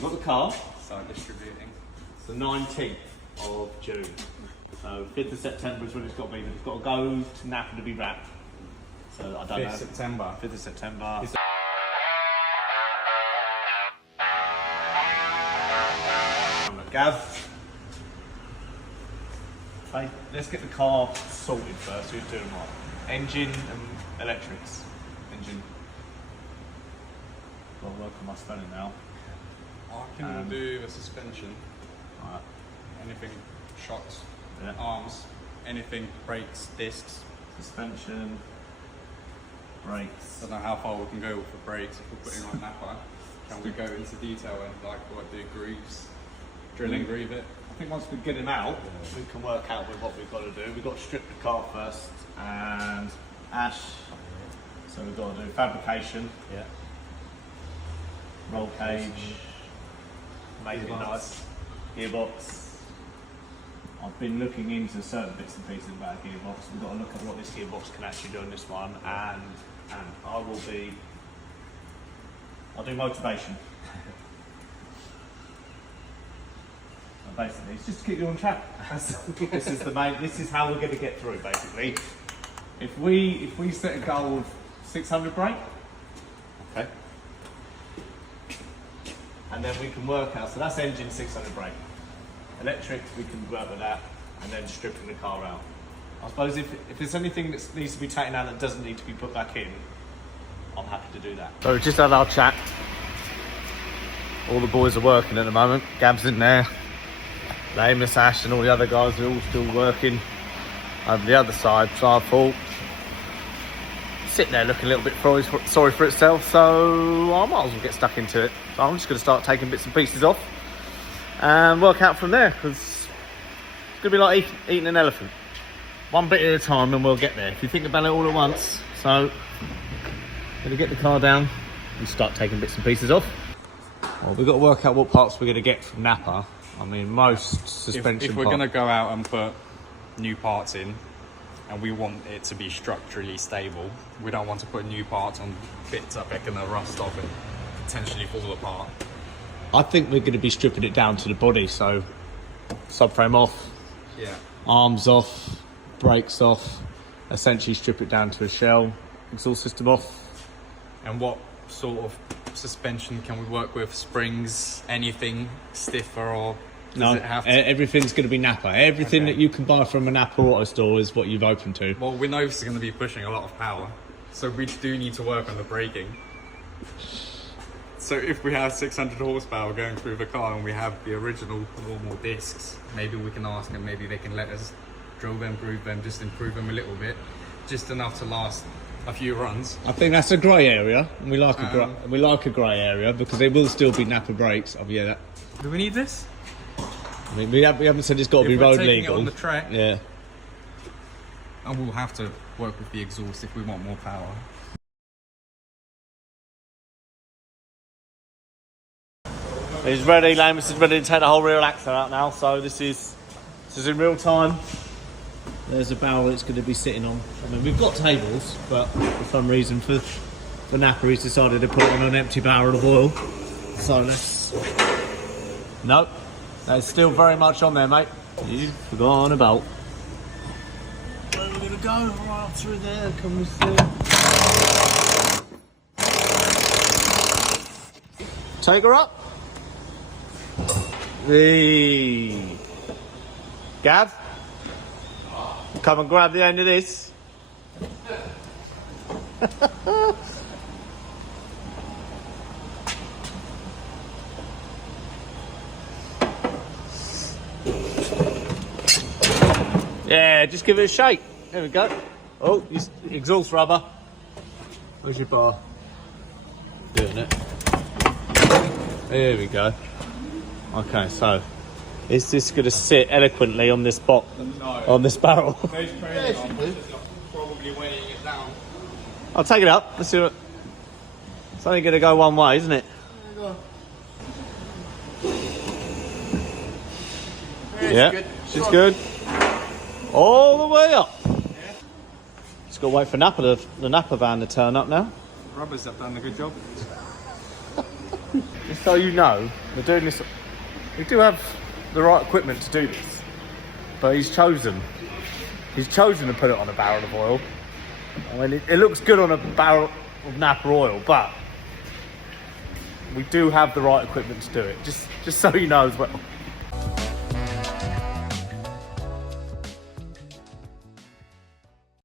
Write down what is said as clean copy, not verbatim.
We've got the car. Start distributing. It's the 19th of June. So 5th of September is when it's got to be. But it's got to go to Napa to be wrapped. So I don't know. 5th September. 5th of September. Gav. Hey, let's get the car sorted first. Who's doing what? Engine and electrics. Engine. Got to work on my spelling now. I can do the suspension. Alright. Anything, shocks, Yeah. arms, anything, brakes, discs. Suspension. Brakes. I don't know how far we can go with the brakes if we're putting on Napa. Can we go into detail and like what do grooves, drill and groove it? I think once we get him out, we can work out with what we've got to do. We've got to strip the car first and ash. So we've got to do fabrication. Yeah. Roll cage. Make it nice. Gearbox. I've been looking into certain bits and pieces about a gearbox. We've got to look at what this gearbox can actually do on this one, and I'll do motivation. Basically, it's just to keep you on track. This is how we're going to get through. Basically, if we set a goal of 600 brake, okay, and then we can work out. So that's engine 600 brake. Electric, we can work with that, and then stripping the car out. I suppose if there's anything that needs to be taken out that doesn't need to be put back in, I'm happy to do that. So we've just had our chat. All the boys are working at the moment. Gab's in there. Amos, Ash and all the other guys are all still working over the other side. So I thought, sitting there looking a little bit sorry for itself, so I might as well get stuck into it. So I'm just going to start taking bits and pieces off and work out from there, because it's going to be like eating an elephant. One bit at a time and we'll get there. If you think about it all at once. So, going to get the car down and start taking bits and pieces off. Well, we've got to work out what parts we're going to get from Napa. I mean, most suspension If we're going to go out and put new parts in, and we want it to be structurally stable, we don't want to put new parts on bits that are going to rust off and potentially fall apart. I think we're going to be stripping it down to the body, so subframe off, yeah, arms off, brakes off, essentially strip it down to a shell, exhaust system off. And what sort of suspension can we work with? Springs, anything stiffer, or does it have to? Everything's going to be Napa. Everything Okay. that you can buy from a Napa auto store is what you've opened to. Well, we know this is going to be pushing a lot of power, so we do need to work on the braking. So if we have 600 horsepower going through the car and we have the original normal discs, maybe we can ask them, maybe they can let us drill them, groove them, just improve them a little bit, just enough to last a few runs. I think that's a grey area. And we like a grey area because there will still be Napa brakes. Oh yeah, that. Do we need this? I mean, we haven't said it's got to be If we're road taking legal. it on the track, Yeah. and we'll have to work with the exhaust if we want more power. He's ready, Lamus is ready to take the whole rear axle out now, so this is in real time. There's a barrel it's going to be sitting on. I mean, we've got tables, but for some reason for Napa he's decided to put it on an empty barrel of oil. So let's... Nope, that's still very much on there, mate. You've forgotten about. Where are we going to go? Right through there, can we see? Take her up. Gav, come and grab the end of this. Yeah, just give it a shake. There we go. Oh, exhaust rubber. Where's your bar? Doing it. There we go. Okay, so is this going to sit eloquently on this box, on this barrel? Probably weighing it down. I'll take it up. Let's see what. It's only going to go one way, isn't it? Yeah, good. she's good. All the way up. Just got to wait for the Napa van to turn up now. Rubbers have done a good job. just so you know, we're doing this. We do have the right equipment to do this, but he's chosen to put it on a barrel of oil. I mean, it looks good on a barrel of Napa oil, but we do have the right equipment to do it. Just so you know as well.